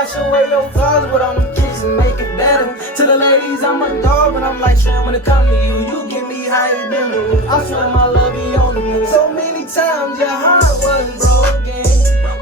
wash away your flaws with all them kicks and make it better. To the ladies, I'm a dog, but I'm like Shrimp when it come to you. You get me higher than the roof. I swear my love be on the move. So many times your heart wasn't broken,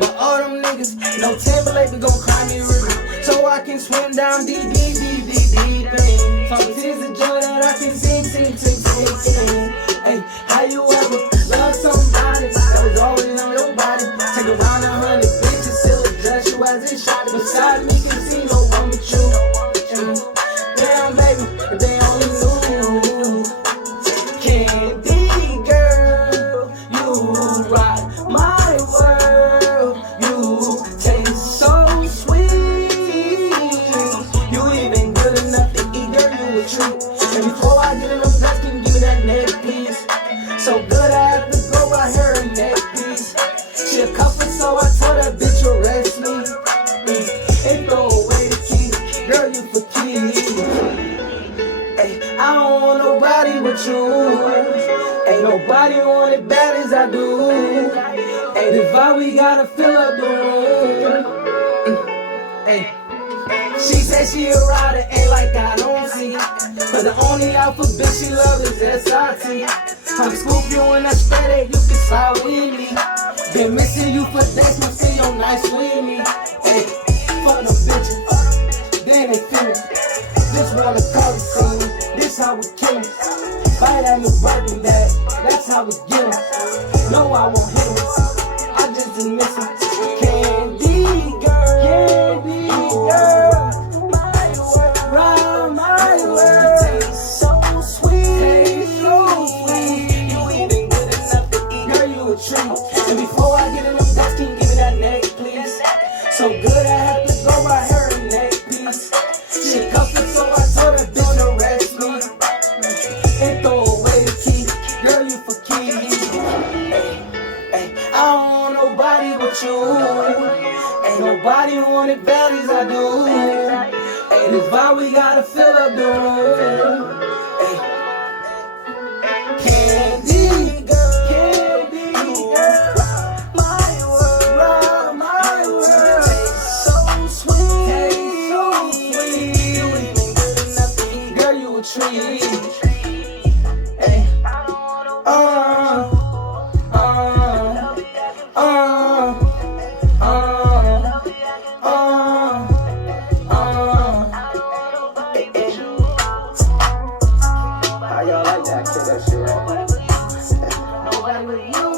but all them niggas, no Timberlake, we gon' climb me river, so I can swim down deep, deep, deep, deep, deep in. So tears of joy that I can sing in. Hey, how you ever love somebody that was always on your body? Take around 100 bitches, still dress you as a shot. Beside me, can see no one but you. Damn, baby, if they only knew. Candy girl, you rock my world. You taste so sweet. You even good enough to eat, girl, you a treat. And before I get in the best, can give me that neck piece. So good I have to go by her and neck piece. She a couple, so I told that bitch arrest me. And throw away the key, girl, you for keys. Ay, I don't want nobody but you. Ain't nobody want it bad as I do. Ain't the vibe, we gotta fill up the room. Ay. She said she a rider, ain't like I don't see. But the only alphabet she love is S.I.T. I'm scoop you and I spread it, you can slide with me. Been missing you for days, must see your nice with me. Hey, fuck them bitches, then they finish. Just wanna call it scene, this how we kill it. Bite at me Birkin bag, that's how we get it. No, I won't hit it, I just been missing. Candy girl, candy girl. And before I get in the best, can you give me that neck, please? So good I have to go by her and neck piece. She cuffed it, so I told her bitch to arrest me and throw away the key. Girl, you for keys. Ay, I don't want nobody but you. Ain't nobody want it bad as I do. Ain't this vibe, we gotta fill up the room. Ay, candy girl, candy girl. How y'all like that? Kill that shit, right? Nobody but you.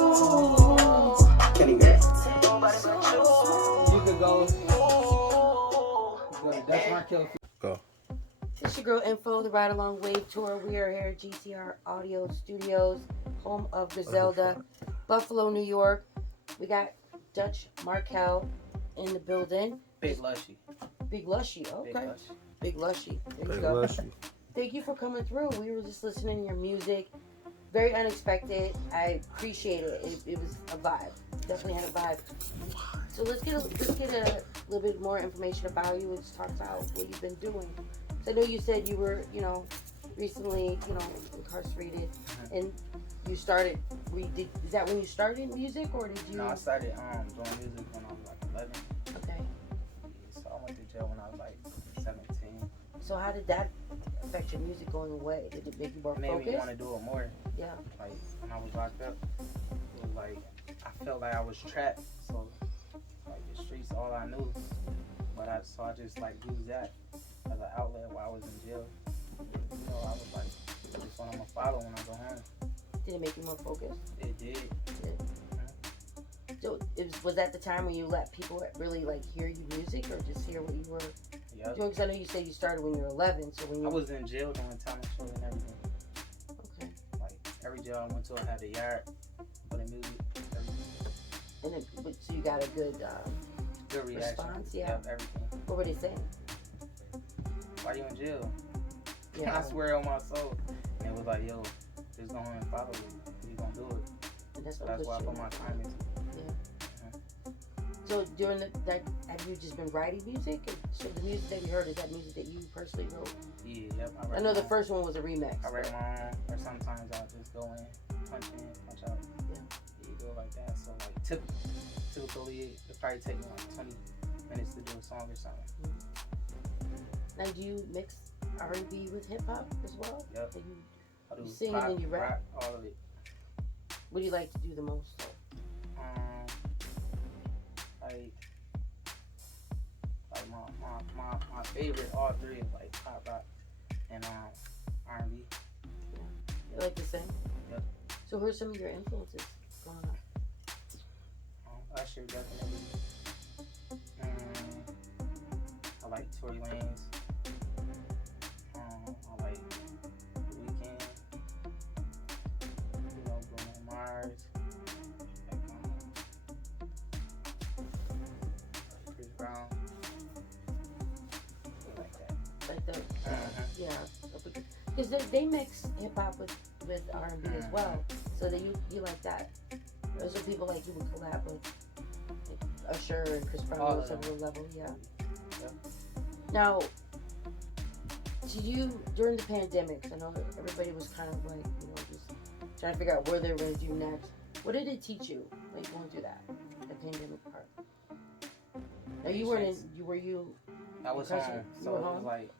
Kenny Bear. You can go. That's Markell. Go. It's your girl Info, the Ryde Along Wave Tour. We are here at GCR Audio Studios, home of Griselda, Buffalo, New York. We got Dutch Markell in the building. Big Lushy. Big Lushy, okay. Big Lushy. There you Big go. Lushy. Thank you for coming through. We were just listening to your music. Very unexpected. I appreciate it. It was a vibe. Definitely had a vibe. So let's get a little bit more information about you. Let's talk about what you've been doing. So I know you said you were, recently, incarcerated, and you started. Is that when you started music, or did you? No, I started doing music when I was like 11. Okay. So I went to jail when I was like 17. So how did that affect your music going away? Did it make you more It made focused? me want to do it more. Yeah. Like when I was locked up, it was like I felt like I was trapped. So like the streets, all I knew. But I just like used that as an outlet while I was in jail. I was like, this one I'm gonna follow when I go home. Did it make you more focused? It did. So was that the time when you let people really like hear your music, or just hear what you were doing? Because I know you said you started when you were 11. So when you I was in jail doing talent shows and everything. Okay. Like every jail I went to, I had a yard for the music. And so you got a good reaction. Response, yeah. Everything. What were they saying? Why you in jail? Yeah. I swear on my soul. And it was like, yo, just go ahead and follow me. You gonna do it. And that's why I put my time into it. Yeah. So during that, have you just been writing music? So the music that we heard, is that music that you personally wrote? Yeah, yep. I know the first one was a remix. I write my own, or sometimes I'll just go in, punch out. Yeah. You do it like that. So like typically it probably take me like minutes to do a song or something. Now, do you mix R&B with hip hop as well? Yep. I do You sing pop, and you rap? rock, all of it. What do you like to do the most? My favorite, all three is like pop, rock, and R&B. You like to sing? Yep. So who are some of your influences growing up? Usher, definitely. I like Tory Lanez. I like The Weeknd. You know, Bruno Mars. Like Chris Brown. Like that. Like the yeah, because they mix hip hop with R&B as well. So that you like that. Those are people like you would collab with, like Usher and Chris Brown on some level, yeah. Yep. Now, did you during the pandemic? I know everybody was kind of like just trying to figure out where they were going to do next. What did it teach you, like going through that, the pandemic part? Now you weren't in. Were you? I was home, so it home? was like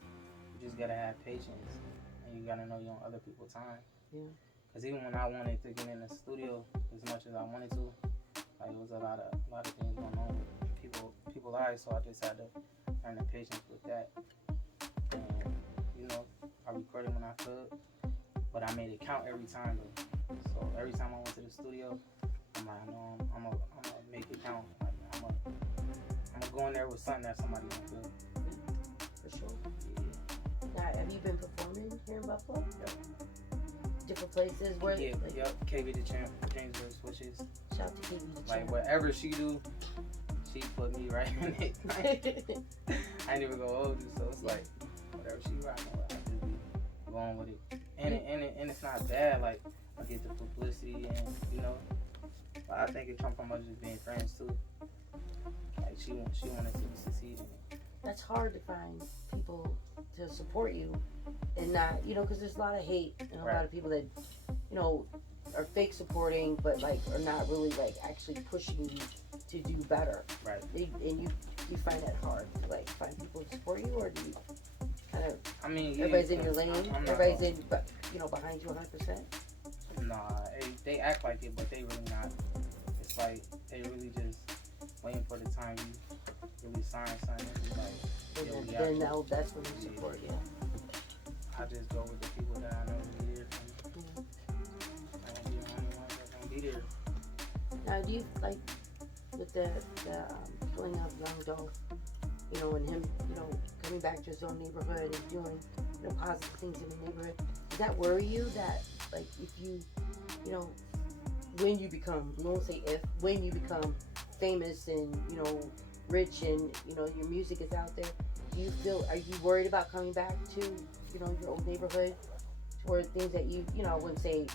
you just gotta have patience, and you gotta know you're on other people's time. Yeah. Cause even when I wanted to get in the studio as much as I wanted to, like it was a lot of things going on with people's lives, so I just had to learn the patience with that. And I recorded when I could, but I made it count every time though. So every time I went to the studio, I'm like, no, I'm gonna make it count. Like, I'm gonna go in there with something that somebody gonna feel. For sure. Yeah. Now, have you been performing here in Buffalo? Yep. Different places where? Yeah, yep. KB the Champ, Jamesburg Switches. Shout out to KB the Champ. Like whatever she do, she put me right in it. I ain't even gonna hold you, so it's like whatever she rocking with, I just be going with it. And it's not bad. Like I get the publicity, and but I think it comes from us just being friends too. Like she wanted to succeed in it. That's hard to find people to support you and not, because there's a lot of hate and a lot of people that, are fake supporting, but like are not really like actually pushing you to do better. Right. And you find that hard to like find people to support you, or do you kind of? I mean, everybody's in your lane. Everybody's in, behind you 100%. Nah, they act like it, but they really not. It's like they really just waiting for the time you really sign something. Like, then that's when you support. Yeah. I just go with the people that I know will be there for me. I won't be the only one that's gonna be there. Now, do you like with the killing of young Dolph, and him, coming back to his own neighborhood and doing, positive things in the neighborhood? Does that worry you that, like, if you, when you become, I won't say if, when you become famous and, rich and, your music is out there, are you worried about coming back to, your old neighborhood toward things that you, I wouldn't say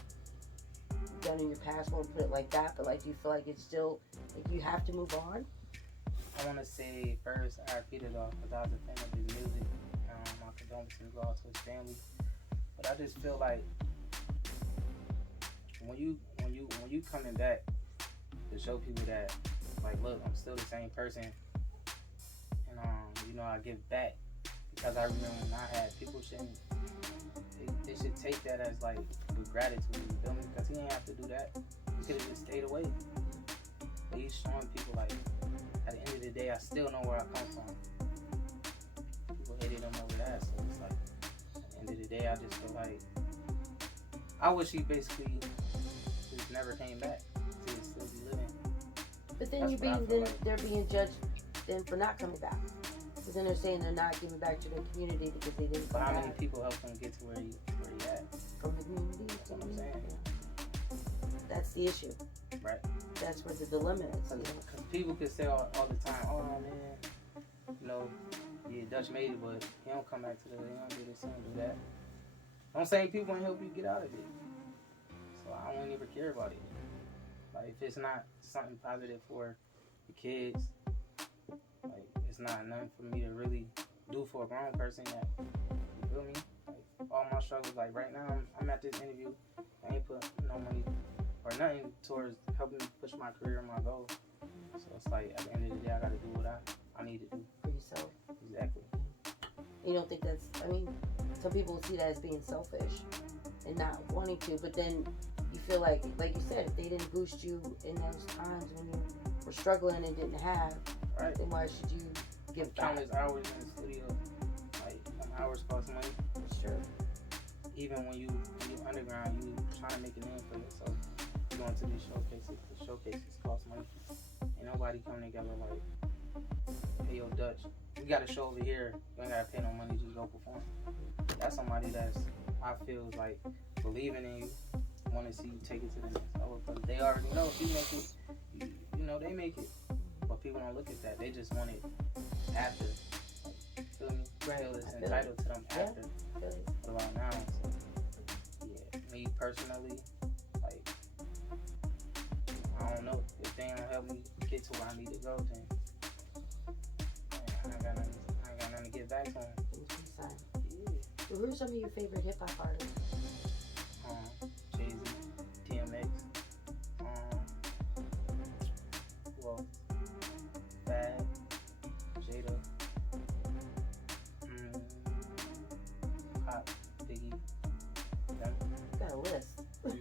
done in your past, won't put it like that, but like, do you feel like it's still, like you have to move on? I want to say first, I repeated off because I was a fan of his music. My condolences go out to his family, but I just feel like when you coming back to show people that, like, look, I'm still the same person, and I give back, because I remember when I had people they should take that as like with gratitude, you feel me? Because he didn't have to do that. He could have just stayed away. But he's showing people like, at the end of the day, I still know where I come from. People hated him over that, so it's like, at the end of the day, I just feel like, I wish he basically just never came back. He would still be living. But then they're being judged then for not coming back. Because then they're saying they're not giving back to their community because they didn't come back. But how many people helped him get to where he at? From the community? That's what I'm saying. Yeah. That's the issue. Right. That's where the dilemma is. Because people can say all the time, oh man, Dutch made it, but he don't come back to he don't do this, he don't do that. I'm saying people can help you get out of it. So I don't even care about it. Like, if it's not something positive for the kids, like, it's not nothing for me to really do for a grown person that, you feel me? Like, all my struggles, like, right now, I'm at this interview, I ain't put no money or nothing towards helping me push my career and my goal. So it's like, at the end of the day, I gotta do what I I need to do. For yourself. Exactly. You don't think that's, I mean, some people see that as being selfish and not wanting to, but then you feel like you said, if they didn't boost you in those times when you were struggling and didn't have, Right. then why should you give back? Countless hours in the studio, like them hours cost money. That's true. Even when you underground, you trying to make a name for yourself. You going to these showcases. The showcases cost money. Ain't nobody coming together like, hey yo, Dutch, we got a show over here. You ain't gotta pay no money, just go perform. That's somebody that's, I feel like, believing in you, want to see you take it to the next level. Because they already know if you make it, you know they make it. But people don't look at that. They just want it after. Feel me? Feel it's entitled to them after. What about now? So, yeah, me personally, like, I don't know. If they don't help me get to where I need to go, then man, I ain't got nothing to get back to them. Yeah. So who are some of your favorite hip hop artists? Jay-Z, DMX, well, Fab, Jada, Pop, Biggie, them. Got a list.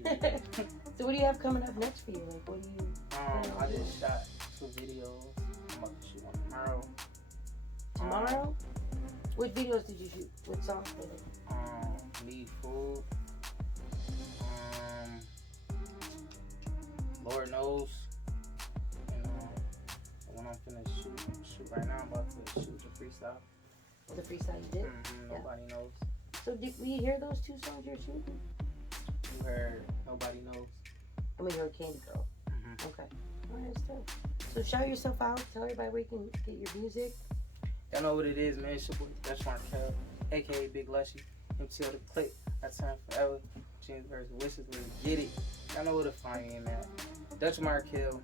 Yeah. So what do you have coming up next for you? Like, what do you? I just shot 2 videos. I'm about to shoot one tomorrow. Tomorrow? What videos did you shoot? What songs did it? Need Food. Lord Knows. And the one I'm finna shoot right now, I'm about to shoot the freestyle. The freestyle you did? Nobody Knows. So did we hear those 2 songs you're shooting? You heard Nobody Knows. I mean, you heard Candy Girl. Okay. Alright, so shout yourself out. Tell everybody where you can get your music. Y'all know what it is, man. It's your boy Dutch Markell, aka Big Lushy. MTL the Click. I Time Forever. James versus Wishes. Let's get it. Y'all know where to find me, man. Dutch Markell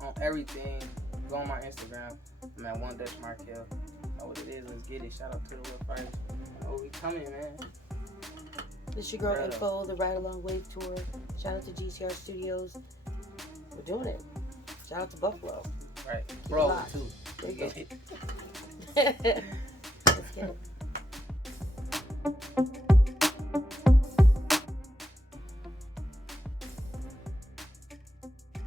on everything. Go on my Instagram. I'm at one Dutch Markell. Know what it is. Let's get it. Shout out to the Ruff Ryders. Oh, we coming, man. This your girl Info, the Ryde Along Wave Tour. Shout out to GCR Studios. We're doing it. Shout out to Buffalo. Right. Bro, too. There you go. Let's get it.